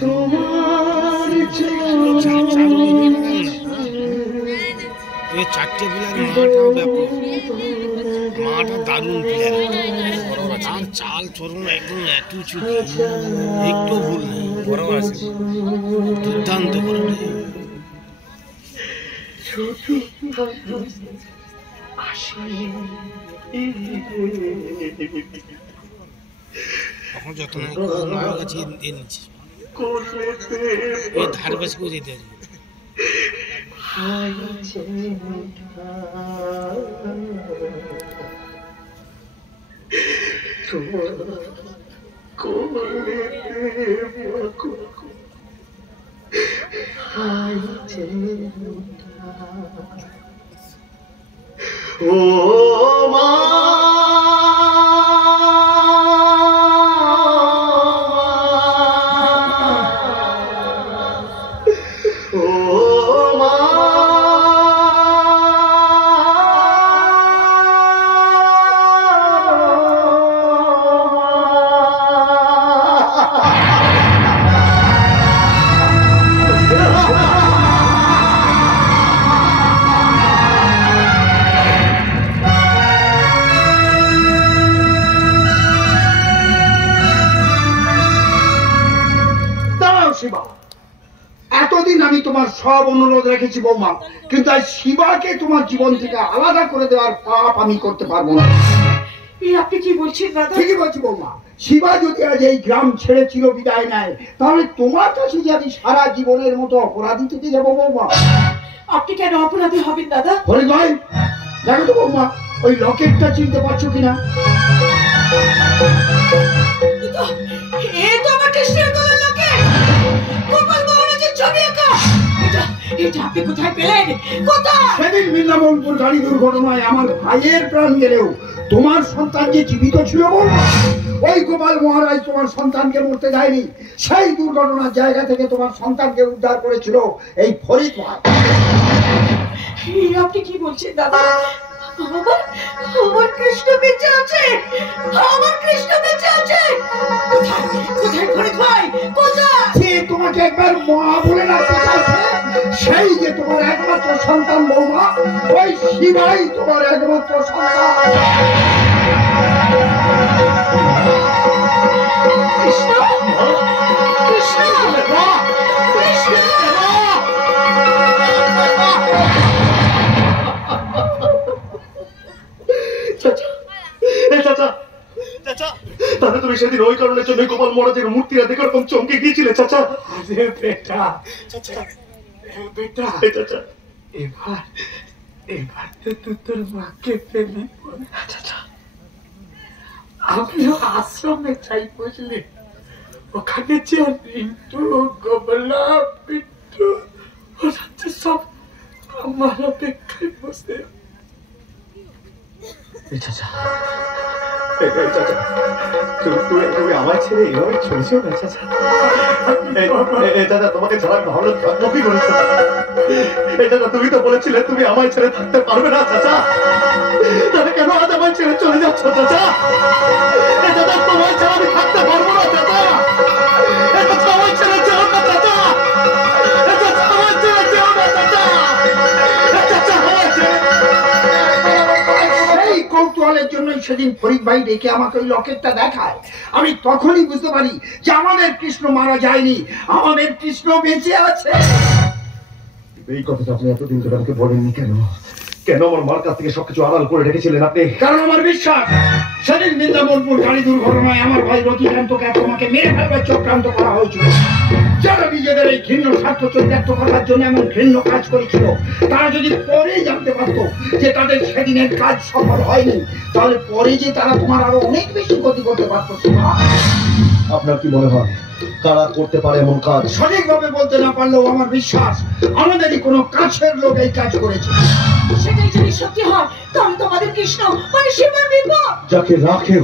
তোমার চারটে প্লেয়ার মাটাও ব্যাপক, মাটা দারুণ প্লেয়ার, আর চাল চরণ একদম একটু একটু ভুল নেই, বড় আছে দুর্দান্ত করে। এখন যত নায়ক আছে নিচ্ছি ধার বেশি করে যেতে ও মা এতদিন আমি তোমার সব অনুরোধ রেখেছি বৌমা, কিন্তু আজ শিবাকে তোমার জীবন থেকে আলাদা করে দেওয়ার পাপ আমি করতে পারবো না। আপনি কি বলছেন দাদা? ঠিকই বলছি বৌমা, শিবা যদি আজ এই গ্রাম ছেড়ে চির বিদায় নেয়, তাহলে তোমার কাছে যে আমি সারা জীবনের মতো অপরাধী থেকে যাবো বৌমা। আপনি কেন অপরাধী হবেন দাদা? হরি ভাই দেখো তো বৌমা, ওই লকেটটা চিনতে পারছো কিনা? সেদিন বৃন্দাবনপুর গাড়ি দুর্ঘটনায় আমার ভাইয়ের প্রাণ গেলেও তোমার সন্তান যে জীবিত ছিল বৌমা, ওই গোপাল মহারাজ তোমার সন্তানকে মরতে দেয়নি। সেই দুর্ঘটনার জায়গা থেকে তোমার সন্তানকে উদ্ধার করেছিল এই ফরিদ ভাই। আপনি কি বলছেন দাদা? আমার কৃষ্ণ বেঁচে আছে, আমার কৃষ্ণ বেঁচে আছে। কোথায় ফরিদ ভাই? কোথায়? সে তোমাকে একবার মা বলে ডাকতে চাইছে, সেই যে তোমার একমাত্র সন্তান বৌমা, ওই শিবাই তোমার একমাত্র সন্তান। কৃষ্ণ কৃষ্ণ কৃষ্ণ। তাহলে তুমি সেদিন ওই কারণের জন্য গোপাল মহারাজের মূর্তিরা দেখে ওরকম চমকে গিয়েছিলে চাচা? এবার তো তুই তোর মাকে পেলি। আমিও আশ্রমে চাই বুঝলি, ওখানে যে রিন্টু গোবলা পিন্টু ওরা সব আমার অপেক্ষায় বসে। তুমি আমার ছেলে এভাবে চলছো না চাচা? দাদা তোমাকে ছাড়া ভালো কি করেছো? দাদা তুমি তো বলেছিলে তুমি আমার ছেলে থাকতে পারবে না চাচা, তাহলে কেন আজ আমার ছেলে চলে যাচ্ছ চাচা? দাদা তোমার ছাড়া আমি থাকতে পারবো না চাচা, আমার ছেলে যেও না চাচা, আমার ছেলে যেও না চাচা, সেই কৌতূহলের জন্য সেদিন ফরিদ ভাই ডেকে আমাকে ওই লকেটটা দেখায়। আমি তখনই বুঝতে পারি যে আমাদের কৃষ্ণ মারা যায়নি, আমাদের কৃষ্ণ বেঁচে আছে। এই কথাটা আপনি এতদিন ধরে আমাকে বলেননি কেন? কেন আমার মার কাছ থেকে সবকিছু আড়াল করে রেখেছিলেন আপনি? কারণ আমার বিশ্বাস সেদিন বৃন্দাবনপুর গাড়ি দুর্ঘটনায় আমার ভাই রতিকান্তকে তোমাকে মেরে ফেলবার চক্রান্ত করা হয়েছিল। যারা নিজেদের এই ঘৃণ্য স্বার্থ চরিতার্থ করার জন্য এমন ঘৃণ্য কাজ করেছিল, তারা যদি পরে জানতে পারতো যে তাদের সেদিনের কাজ সফল হয়নি, তাহলে পরে যে তারা তোমার আরো অনেক বেশি ক্ষতি করতে পারতো। আপনার কি মনে হয় কারা করতে পারে এমন কাজ? সঠিকভাবে বলতে না পারলেও আমার বিশ্বাস আমাদেরই কোনো কাছের লোক এই কাজ করেছে। সেটাই যদি সত্যি হয় তাহলে তোমাদের কৃষ্ণ মানে শিবের বিপদ। যাকে রাখে